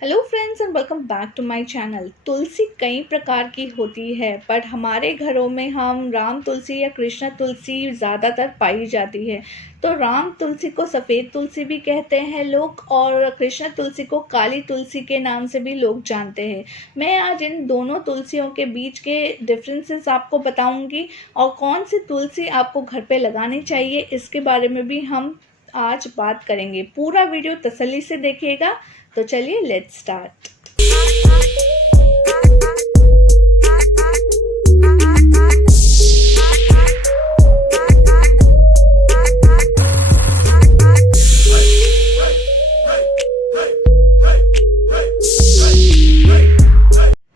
Hello friends and welcome back to my channel. तुलसी कई प्रकार की होती है, बट हमारे घरों में हम राम तुलसी या कृष्ण तुलसी ज़्यादातर पाई जाती है। तो राम तुलसी को सफ़ेद तुलसी भी कहते हैं लोग, और कृष्ण तुलसी को काली तुलसी के नाम से भी लोग जानते हैं। मैं आज इन दोनों तुलसियों के बीच के डिफरेंसेस आपको बताऊंगी, और कौन सी तुलसी आपको घर पे लगानी चाहिए इसके बारे में भी हम आज बात करेंगे। पूरा वीडियो तसल्ली से देखिएगा। तो चलिए लेट्स स्टार्ट।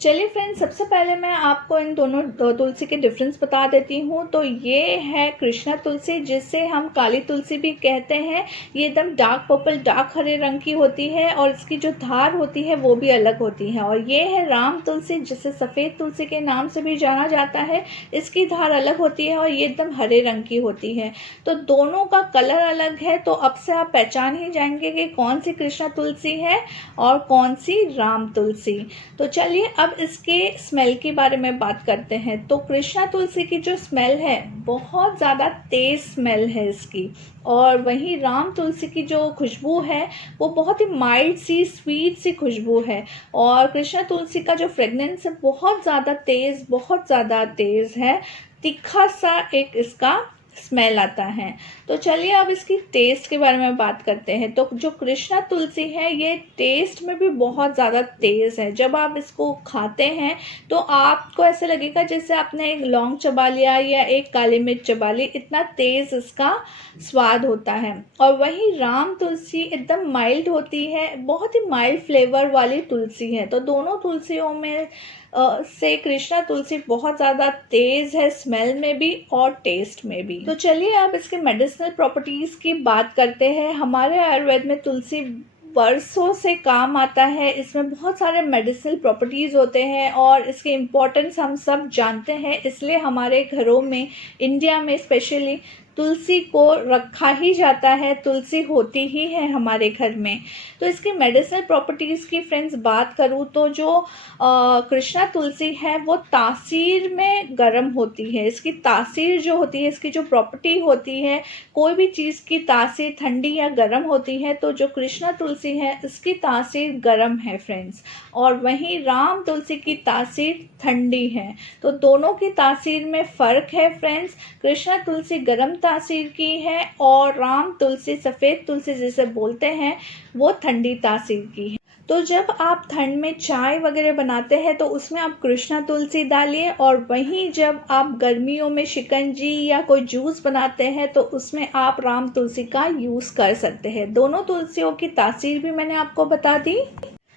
चलिए फ्रेंड्स, सबसे पहले मैं आपको इन दोनों तुलसी के डिफरेंस बता देती हूँ। तो ये है कृष्णा तुलसी, जिसे हम काली तुलसी भी कहते हैं। ये एकदम डार्क पर्पल, डार्क हरे रंग की होती है, और इसकी जो धार होती है वो भी अलग होती है। और ये है राम तुलसी, जिसे सफ़ेद तुलसी के नाम से भी जाना जाता है। इसकी धार अलग होती है और ये एकदम हरे रंग की होती है। तो दोनों का कलर अलग है, तो अब से आप पहचान ही जाएंगे कि कौन सी कृष्णा तुलसी है और कौन सी राम तुलसी। तो चलिए अब इसके स्मेल के बारे में बात करते हैं। तो कृष्णा तुलसी की जो स्मेल है, बहुत ज़्यादा तेज़ स्मेल है इसकी। और वहीं राम तुलसी की जो खुशबू है वो बहुत ही माइल्ड सी, स्वीट सी खुशबू है। और कृष्णा तुलसी का जो फ्रेगनेंस है बहुत ज़्यादा तेज़, बहुत ज़्यादा तेज़ है। तीखा सा एक इसका स्मेल आता है। तो चलिए अब इसकी टेस्ट के बारे में बात करते हैं। तो जो कृष्णा तुलसी है ये टेस्ट में भी बहुत ज़्यादा तेज़ है। जब आप इसको खाते हैं तो आपको ऐसे लगेगा जैसे आपने एक लौंग चबा लिया या एक काली मिर्च चबा ली, इतना तेज़ इसका स्वाद होता है। और वहीं राम तुलसी एकदम माइल्ड होती है, बहुत ही माइल्ड फ्लेवर वाली तुलसी है। तो दोनों तुलसियों में से कृष्णा तुलसी बहुत ज़्यादा तेज़ है, स्मेल में भी और टेस्ट में भी। तो चलिए अब इसके मेडिसिनल प्रॉपर्टीज़ की बात करते हैं। हमारे आयुर्वेद में तुलसी बरसों से काम आता है। इसमें बहुत सारे मेडिसिनल प्रॉपर्टीज़ होते हैं और इसके इम्पोर्टेंस हम सब जानते हैं। इसलिए हमारे घरों में, इंडिया में स्पेशली, तुलसी को रखा ही जाता है। तुलसी होती ही है हमारे घर में। तो इसकी मेडिसिनल प्रॉपर्टीज़ की फ्रेंड्स बात करूँ तो जो कृष्णा तुलसी है वो तासीर में गर्म होती है। इसकी तासीर जो होती है, इसकी जो प्रॉपर्टी होती है, कोई भी चीज़ की तासीर ठंडी या गर्म होती है, तो जो कृष्णा तुलसी है इसकी तासीर गर्म है फ्रेंड्स। और वहीं राम तुलसी की तासीर ठंडी है। तो दोनों की तासीर में फ़र्क है फ्रेंड्स। कृष्णा तुलसी गर्म तासीर की है और राम तुलसी, सफ़ेद तुलसी जिसे बोलते हैं, वो ठंडी तासीर की है। तो जब आप ठंड में चाय वगैरह बनाते हैं तो उसमें आप कृष्णा तुलसी डालिए, और वहीं जब आप गर्मियों में शिकंजी या कोई जूस बनाते हैं तो उसमें आप राम तुलसी का यूज़ कर सकते हैं। दोनों तुलसियों की तासीर भी मैंने आपको बता दी।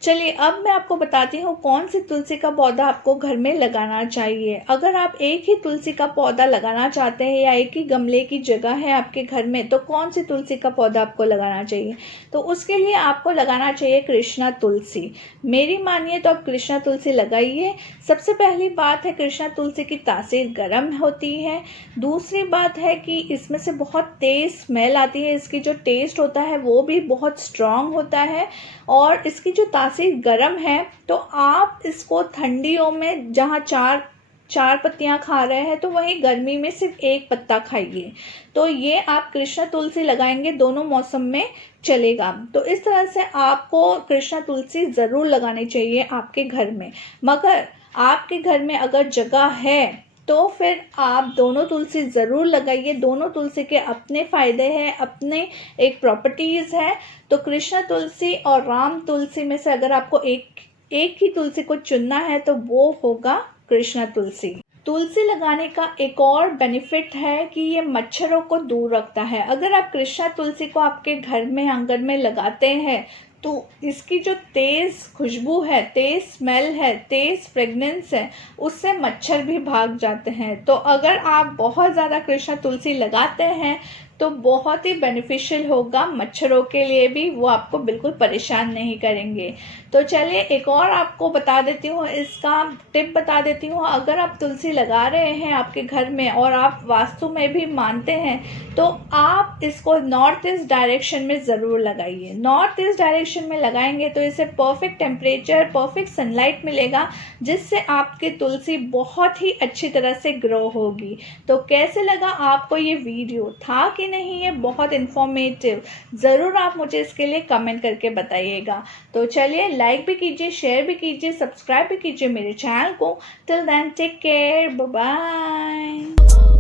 चलिए अब मैं आपको बताती हूँ कौन सी तुलसी का पौधा आपको घर में लगाना चाहिए। अगर आप एक ही तुलसी का पौधा लगाना चाहते हैं या एक ही गमले की जगह है आपके घर में, तो कौन सी तुलसी का पौधा आपको लगाना चाहिए? तो उसके लिए आपको लगाना चाहिए कृष्णा तुलसी। मेरी मानिए तो आप कृष्णा तुलसी लगाइए। सबसे पहली बात है, कृष्णा तुलसी की तासीर गर्म होती है। दूसरी बात है कि इसमें से बहुत तेज़ स्मेल आती है। इसकी जो टेस्ट होता है वो भी बहुत स्ट्रॉन्ग होता है। और इसकी जो तासीर गर्म है, तो आप इसको ठंडियों में जहाँ चार पत्तियां खा रहे हैं, तो वहीं गर्मी में सिर्फ एक पत्ता खाइए। तो ये आप कृष्णा तुलसी लगाएंगे दोनों मौसम में चलेगा। तो इस तरह से आपको कृष्णा तुलसी ज़रूर लगानी चाहिए आपके घर में। मगर आपके घर में अगर जगह है तो फिर आप दोनों तुलसी ज़रूर लगाइए। दोनों तुलसी के अपने फ़ायदे हैं, अपने एक प्रॉपर्टीज़ है। तो कृष्णा तुलसी और राम तुलसी में से अगर आपको एक ही तुलसी को चुनना है तो वो होगा कृष्णा तुलसी। तुलसी लगाने का एक और बेनिफिट है कि ये मच्छरों को दूर रखता है। अगर आप कृष्णा तुलसी को आपके घर में, आंगन में लगाते हैं, तो इसकी जो तेज़ खुशबू है, तेज़ स्मेल है, तेज़ फ्रेगनेंस है, उससे मच्छर भी भाग जाते हैं। तो अगर आप बहुत ज़्यादा कृष्णा तुलसी लगाते हैं तो बहुत ही बेनिफिशियल होगा मच्छरों के लिए भी, वो आपको बिल्कुल परेशान नहीं करेंगे। तो चलिए एक और आपको बता देती हूँ, इसका टिप बता देती हूँ। अगर आप तुलसी लगा रहे हैं आपके घर में और आप वास्तु में भी मानते हैं, तो आप इसको नॉर्थ ईस्ट डायरेक्शन में ज़रूर लगाइए। नॉर्थ ईस्ट डायरेक्शन में लगाएंगे तो इसे परफेक्ट टेम्परेचर, परफेक्ट सनलाइट मिलेगा, जिससे आपकी तुलसी बहुत ही अच्छी तरह से ग्रो होगी। तो कैसे लगा आपको ये वीडियो, था कि नहीं ये बहुत इन्फॉर्मेटिव? ज़रूर आप मुझे इसके लिए कमेंट करके बताइएगा। तो चलिए लाइक भी कीजिए, शेयर भी कीजिए, सब्सक्राइब भी कीजिए मेरे चैनल को। Till then take care, bye bye.